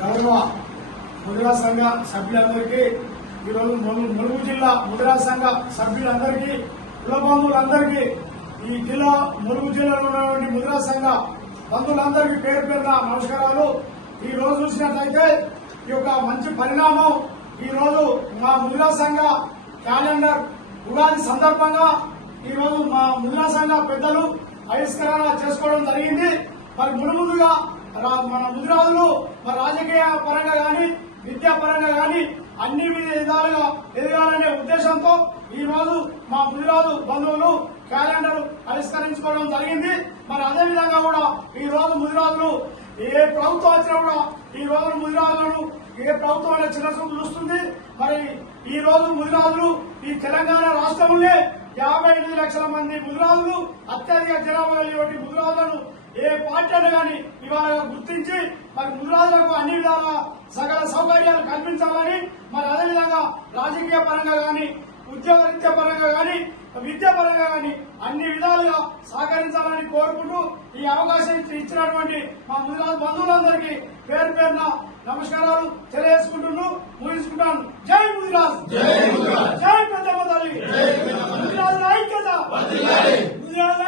గౌరవ సంఘ సభ్యులందరికీ ఈరోజు ములుగు జిల్లా ముదిరా సంఘ సభ్యులందరికీ కులబంధులందరికీ ఈ జిల్లా ములుగు జిల్లాలో ఉన్నటువంటి ముదిరా సంఘ బంధువులందరికీ పేరు పేరున నమస్కారాలు. ఈ రోజు చూసినట్లయితే ఈ యొక్క మంచి పరిణామం ఈ రోజు మా ముదిరా సంఘ క్యాలెండర్ ఉగాది సందర్భంగా ఈ రోజు మా ముదిరా సంఘ పెద్దలు ఆవిష్కరణ చేసుకోవడం జరిగింది. మరి ముందు ముందుగా మన ముదిరాజులు మన రాజకీయ పరంగా కానీ విద్యా పరంగా గాని అన్ని విధాలుగా ఎదగాలనే ఉద్దేశంతో ఈ రోజు మా ముదిరాజు బంధువులు క్యాలెండర్ ఆవిష్కరించుకోవడం జరిగింది. మరి అదే విధంగా కూడా ఈ రోజు ముదిరాజులు ఏ ప్రభుత్వం వచ్చినా కూడా ఈ రోజు ముదిరాజులను ఏ ప్రభుత్వం అయినా చిన్న చూపు చూస్తుంది. మరి ఈ రోజు ముదిరాజులు ఈ తెలంగాణ రాష్ట్రంలో యాభై ఎనిమిది లక్షల మంది ముదిరాజులు అత్యధిక జనాభా కలిగినటువంటి ముదిరాజులను ఏ పార్టీలు కానీ ఇవాళ గుర్తించి మరి ముదిరాజులకు అన్ని విధాల సకల సౌకర్యాలు కల్పించాలని మరి అదేవిధంగా రాజకీయ పరంగా కానీ ఉద్యోగ రీత్యా పరంగా కానీ విద్యా పరంగా కానీ అన్ని విధాలుగా సహకరించాలని కోరుకుంటూ ఈ అవకాశం ఇచ్చినటువంటి మా ముందు బంధువులందరికీ పేరు పేరున నమస్కారాలు తెలియజేసుకుంటూ ముగించుకుంటాను జై ముదిరాజ్! జై పెద్ద ఐక్యత! ముదిరాజు